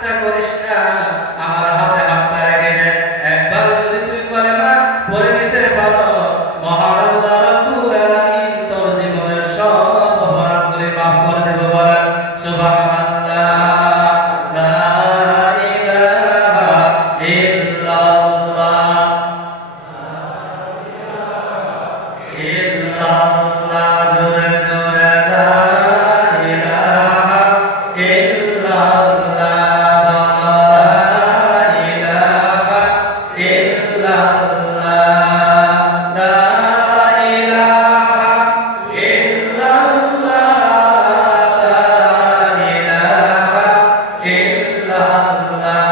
চেষ্টা করিস না, আমার হাতে হাতটা রেখে দে। একবার যদি তুই কলেমা পড়ে নিতে পারো, মহান আল্লাহ রাব্বুল আলামিন তোর জীবনের সব অপরাধগুলি মাফ করে দেবে। বলেন সুবহানাল্লাহ। লা ইলাহা ইল্লাল্লাহ ইল্লাল্লাহ। জোরে জোরে লা ইলাহা ইল্লাল্লাহ। Allah